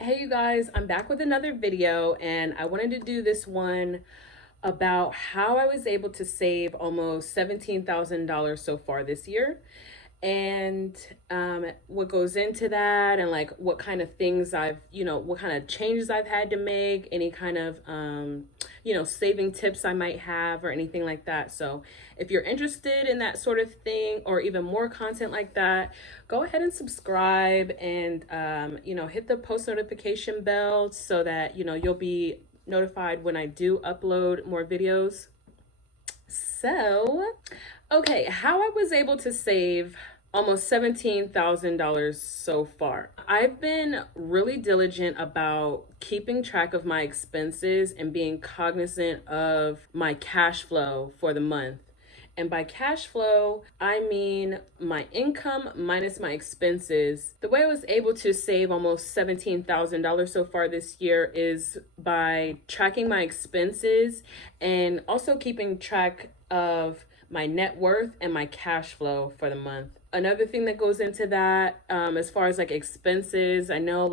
Hey you guys, I'm back with another video and I wanted to do this one about how I was able to save almost $17,000 so far this year and what goes into that and like what kind of things what kind of changes I've had to make, any kind of saving tips I might have or anything like that. So if you're interested in that sort of thing or even more content like that, go ahead and subscribe and hit the post notification bell so that you'll be notified when I do upload more videos. So, okay, how I was able to save almost $17,000 so far. I've been really diligent about keeping track of my expenses and being cognizant of my cash flow for the month. And by cash flow, I mean my income minus my expenses. The way I was able to save almost $17,000 so far this year is by tracking my expenses and also keeping track of my net worth and my cash flow for the month. Another thing that goes into that, as far as like expenses, I know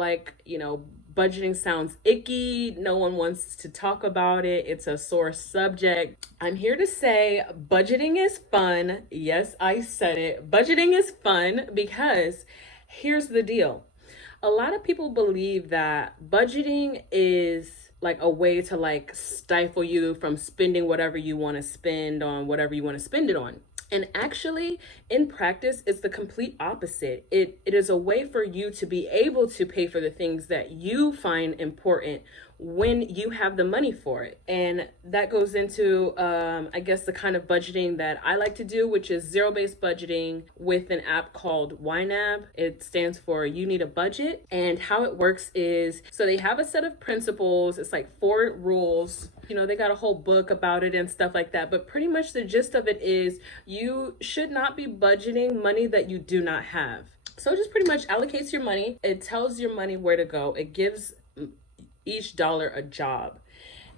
budgeting sounds icky. No one wants to talk about it. It's a sore subject. I'm here to say budgeting is fun. Yes, I said it. Budgeting is fun because here's the deal. A lot of people believe that budgeting is like a way to like stifle you from spending whatever you want to spend on whatever you want to spend it on. And actually, in practice, it's the complete opposite. It is a way for you to be able to pay for the things that you find important when you have the money for it. And that goes into, I guess, the kind of budgeting that I like to do, which is zero-based budgeting with an app called YNAB. It stands for You Need a Budget. And how it works is, so they have a set of principles. It's like 4 rules. They got a whole book about it and stuff like that. But pretty much the gist of it is you should not be budgeting money that you do not have. So it just pretty much allocates your money. It tells your money where to go. It gives each dollar a job.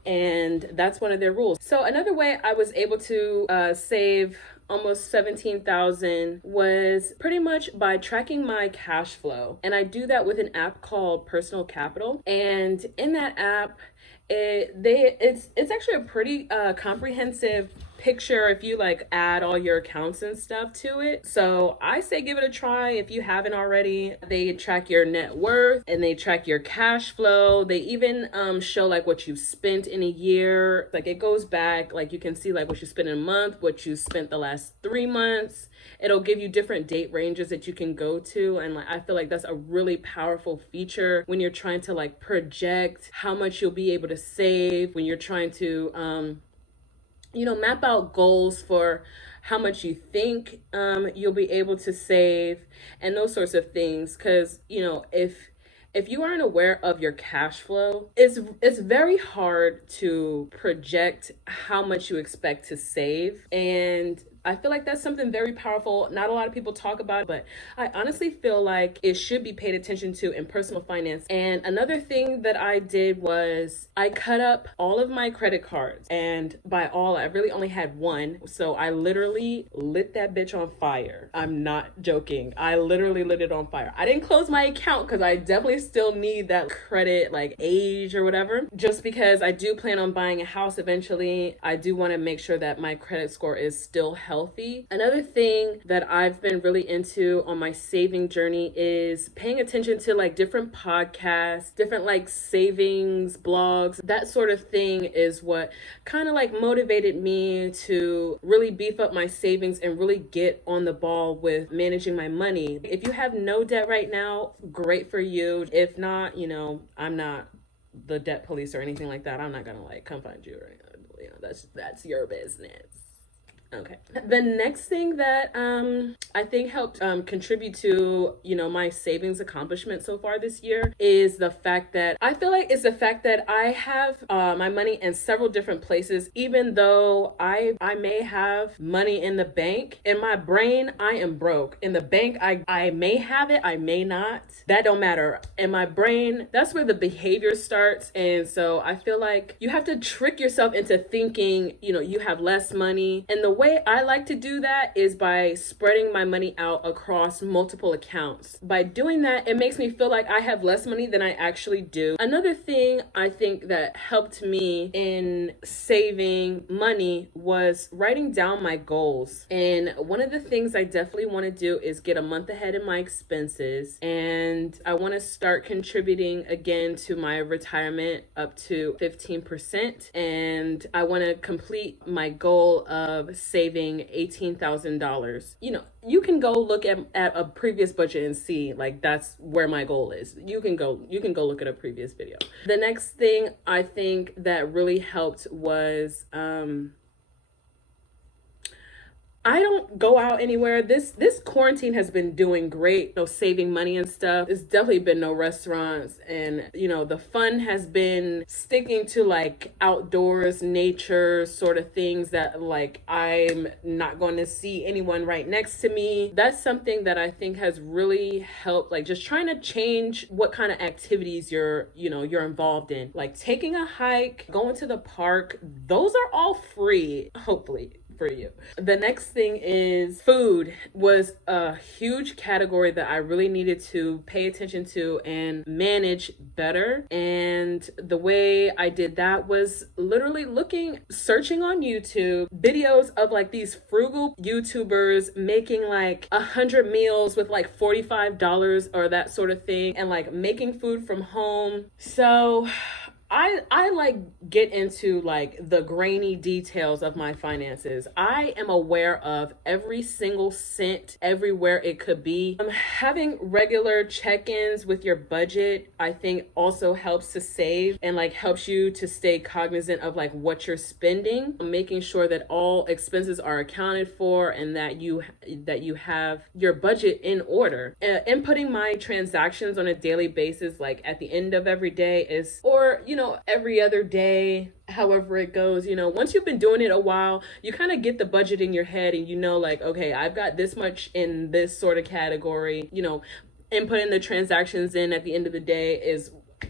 And that's one of their rules. So another way I was able to save almost 17,000 was pretty much by tracking my cash flow. And I do that with an app called Personal Capital. And in that app, it's actually a pretty comprehensive picture if you like add all your accounts and stuff to it. So I say give it a try if you haven't already. They track your net worth and they track your cash flow. They even show like what you spent in a year. Like it goes back, like you can see like what you spent in a month, what you spent the last 3 months. It'll give you different date ranges that you can go to, and like I feel like that's a really powerful feature when you're trying to like project how much you'll be able to save, when you're trying to map out goals for how much you think you'll be able to save and those sorts of things. Because if you aren't aware of your cash flow, it's very hard to project how much you expect to save. And I feel like that's something very powerful. Not a lot of people talk about it, but I honestly feel like it should be paid attention to in personal finance. And another thing that I did was I cut up all of my credit cards. And by all, I really only had one. So I literally lit that bitch on fire. I'm not joking. I literally lit it on fire. I didn't close my account because I definitely still need that credit like age or whatever. Just because I do plan on buying a house eventually. I do want to make sure that my credit score is still healthy. Another thing that I've been really into on my saving journey is paying attention to like different podcasts, different like savings blogs. That sort of thing is what kind of like motivated me to really beef up my savings and really get on the ball with managing my money. If you have no debt right now, great for you. If not, I'm not the debt police or anything like that. I'm not gonna like come find you right now. That's your business. Okay. The next thing that I think helped contribute to, my savings accomplishment so far this year is the fact that I feel like it's the fact that I have my money in several different places. Even though I may have money in the bank, in my brain I am broke. In the bank I may have it, I may not. That don't matter. In my brain, that's where the behavior starts. And so I feel like you have to trick yourself into thinking, you have less money. And the way I like to do that is by spreading my money out across multiple accounts. By doing that, it makes me feel like I have less money than I actually do. Another thing I think that helped me in saving money was writing down my goals. And one of the things I definitely want to do is get a month ahead in my expenses. And I want to start contributing again to my retirement up to 15%. And I want to complete my goal of saving $18,000. You can go look at a previous budget and see, like, that's where my goal is. You can go look at a previous video. The next thing I think that really helped was I don't go out anywhere. This quarantine has been doing great, saving money and stuff. There's definitely been no restaurants, and the fun has been sticking to like outdoors, nature sort of things that like I'm not going to see anyone right next to me. That's something that I think has really helped, like just trying to change what kind of activities you're involved in. Like taking a hike, going to the park, those are all free, hopefully, for you. The next thing is food was a huge category that I really needed to pay attention to and manage better. And the way I did that was literally searching on YouTube videos of like these frugal YouTubers making like 100 meals with like $45 or that sort of thing, and like making food from home. So I like get into like the grainy details of my finances. I am aware of every single cent everywhere it could be. Having regular check-ins with your budget, I think also helps to save and like helps you to stay cognizant of like what you're spending, making sure that all expenses are accounted for and that you have your budget in order. Inputting my transactions on a daily basis, like at the end of every day every other day, however it goes. Once you've been doing it a while, you kind of get the budget in your head and like, okay, I've got this much in this sort of category. Inputting the transactions in at the end of the day is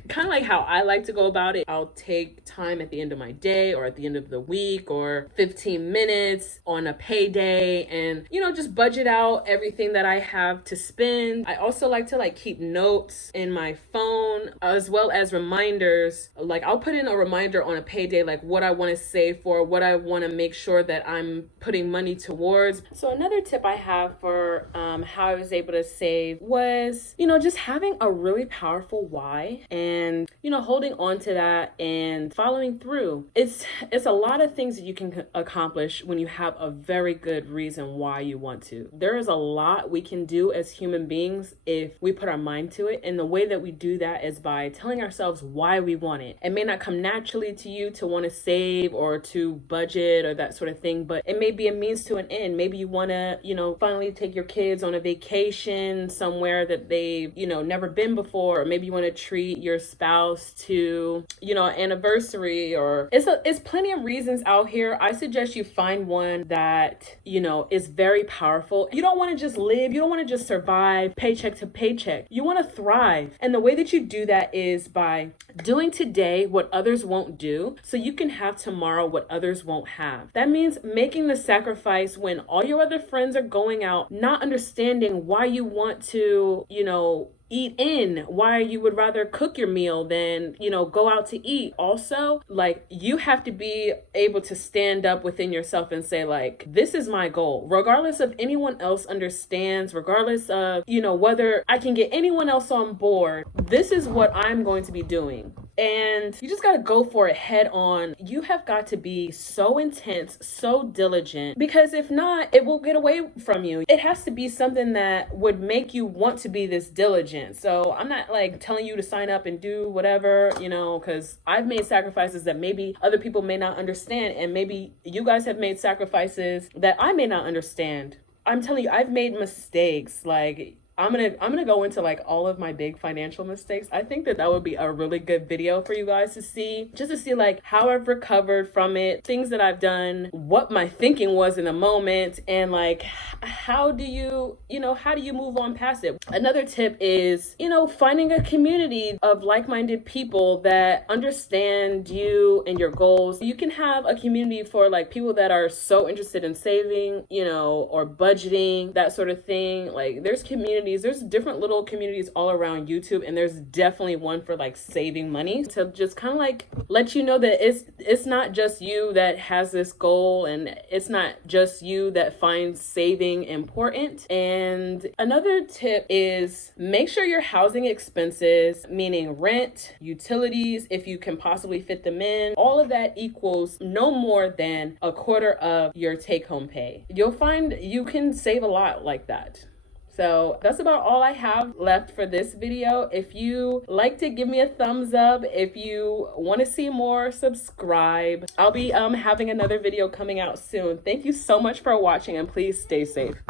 kind of like how I like to go about it. I'll take time at the end of my day or at the end of the week or 15 minutes on a payday and, just budget out everything that I have to spend. I also like to like keep notes in my phone as well as reminders. Like I'll put in a reminder on a payday, like what I want to save for, what I want to make sure that I'm putting money towards. So another tip I have for how I was able to save was, just having a really powerful why and holding on to that and following through. It's a lot of things that you can accomplish when you have a very good reason why you want to. There is a lot we can do as human beings if we put our mind to it, and the way that we do that is by telling ourselves why we want it. It may not come naturally to you to want to save or to budget or that sort of thing, but it may be a means to an end. Maybe you want to finally take your kids on a vacation somewhere that they've never been before, or maybe you want to treat your spouse to an anniversary, or it's plenty of reasons out here. I suggest you find one that is very powerful. You don't want to just live, you don't want to just survive paycheck to paycheck. You want to thrive, and the way that you do that is by doing today what others won't do so you can have tomorrow what others won't have. That means making the sacrifice when all your other friends are going out, not understanding why you want to eat in, why you would rather cook your meal than go out to eat. Also, like, you have to be able to stand up within yourself and say, like, this is my goal, regardless of anyone else understands, regardless of whether I can get anyone else on board. This is what I'm going to be doing. And you just got to go for it head on. You have got to be so intense, so diligent, because if not, it will get away from you. It has to be something that would make you want to be this diligent. So I'm not like telling you to sign up and do whatever, because I've made sacrifices that maybe other people may not understand. And maybe you guys have made sacrifices that I may not understand. I'm telling you, I've made mistakes. Like, I'm gonna go into like all of my big financial mistakes. I think that that would be a really good video for you guys to see, just to see like how I've recovered from it, things that I've done, what my thinking was in the moment, and like how do you, how do you move on past it? Another tip is, finding a community of like-minded people that understand you and your goals. You can have a community for like people that are so interested in saving, or budgeting, that sort of thing. Like there's different little communities all around YouTube, and there's definitely one for like saving money, to just kind of like let you know that it's not just you that has this goal, and it's not just you that finds saving important. And another tip is make sure your housing expenses, meaning rent, utilities, if you can possibly fit them in, all of that equals no more than a quarter of your take-home pay. You'll find you can save a lot like that. So that's about all I have left for this video. If you like to, give me a thumbs up. If you want to see more, subscribe. I'll be having another video coming out soon. Thank you so much for watching, and please stay safe.